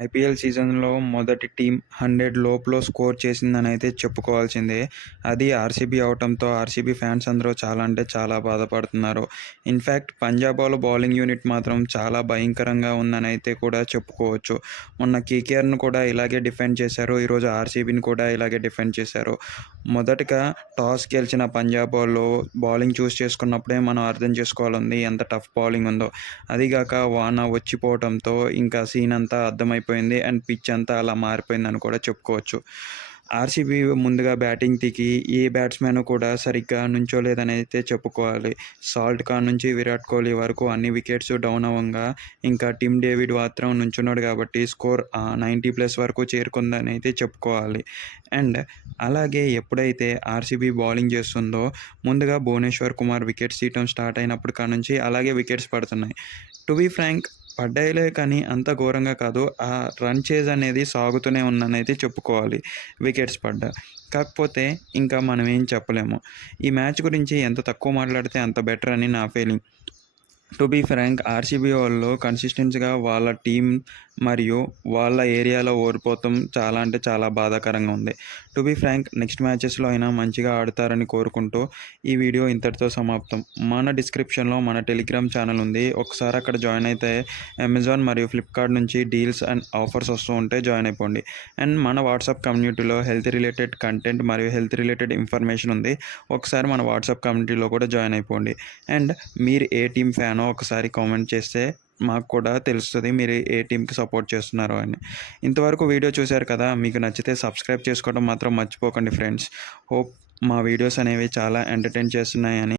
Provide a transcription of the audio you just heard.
IPL సీజన్లో మొదటి team hundred లోపులో స్కోర్ చేసిందని అయితే చెప్పుకోవాల్సిందే. అది ఆర్సీబీ అవటంతో ఆర్సీబీ ఫ్యాన్స్ అందరూ చాలా అంటే చాలా బాధపడుతున్నారు. ఇన్ఫ్యాక్ట్ పంజాబ్ వాళ్ళ బౌలింగ్ యూనిట్ మాత్రం చాలా భయంకరంగా ఉందని అయితే కూడా చెప్పుకోవచ్చు. మొన్న కేకేఆర్ను కూడా ఇలాగే డిఫెండ్ చేశారు. ఈరోజు ఆర్సీబీని కూడా ఇలాగే డిఫెండ్ చేశారు. మొదటగా టాస్ గెలిచిన పంజాబ్ వాళ్ళు బౌలింగ్ చూస్ చేసుకున్నప్పుడే మనం అర్థం చేసుకోవాలంది ఎంత టఫ్ బౌలింగ్ ఉందో. అదిగాక వాన వచ్చిపోవడంతో ఇంకా సీన్ అంతా అర్థమైపోయింది అండ్ పిచ్ అంతా అలా మారిపోయిందని కూడా చెప్పుకోవచ్చు. ఆర్సీబీ ముందుగా బ్యాటింగ్ దిగి ఏ బ్యాట్స్మెన్ కూడా సరిగ్గా నుంచోలేదని అయితే చెప్పుకోవాలి. సాల్ట్ ఖాన్ నుంచి విరాట్ కోహ్లీ వరకు అన్ని వికెట్స్ డౌన్ అవ్వంగా ఇంకా టిమ్ డేవిడ్ మాత్రం నుంచున్నాడు కాబట్టి స్కోర్ నైంటీ ప్లస్ వరకు చేరుకుందని అయితే చెప్పుకోవాలి. అండ్ అలాగే ఎప్పుడైతే ఆర్సీబీ బౌలింగ్ చేస్తుందో ముందుగా భువనేశ్వర్ కుమార్ వికెట్స్ తీయటం స్టార్ట్ అయినప్పుడు నుంచి అలాగే వికెట్స్ పడుతున్నాయి. టు బీ ఫ్రాంక్ పడ్డాయిలే కానీ అంత ఘోరంగా కాదు. ఆ రన్ చేజ్ అనేది సాగుతూనే ఉందనైతే చెప్పుకోవాలి. వికెట్స్ పడ్డా. కాకపోతే ఇంకా మనం ఏం చెప్పలేము. ఈ మ్యాచ్ గురించి ఎంత తక్కువ మాట్లాడితే అంత బెటర్ అని నా feeling to be frank RCB వాళ్ళు కన్సిస్టెన్సీగా వాళ్ళ టీం మరియు వాళ్ళ ఏరియాలో ఓడిపోతాం చాలా అంటే చాలా బాధాకరంగా ఉంది. టు బీ ఫ్రాంక్ నెక్స్ట్ మ్యాచెస్లో అయినా మంచిగా ఆడతారని కోరుకుంటూ ఈ వీడియో ఇంతటితో సమాప్తం. మన డిస్క్రిప్షన్లో మన టెలిగ్రామ్ ఛానల్ ఉంది. ఒకసారి అక్కడ జాయిన్ అయితే అమెజాన్ మరియు ఫ్లిప్కార్ట్ నుంచి డీల్స్ అండ్ ఆఫర్స్ వస్తూ ఉంటే జాయిన్ అయిపోండి. అండ్ మన వాట్సాప్ కమ్యూనిటీలో హెల్త్ రిలేటెడ్ కంటెంట్ మరియు హెల్త్ రిలేటెడ్ ఇన్ఫర్మేషన్ ఉంది. ఒకసారి మన వాట్సాప్ కమ్యూనిటీలో కూడా జాయిన్ అయిపోండి. అండ్ మీరు ఏ టీం ఫ్యానో ఒకసారి కామెంట్ చేస్తే మాకు కూడా తెలుస్తుంది మీరు ఏ టీంకి సపోర్ట్ చేస్తున్నారో అని. ఇంతవరకు వీడియో చూశారు కదా మీకు నచ్చితే సబ్స్క్రైబ్ చేసుకోవడం మాత్రం మర్చిపోకండి ఫ్రెండ్స్. హోప్ మా వీడియోస్ అనేవి చాలా ఎంటర్టైన్ చేస్తున్నాయని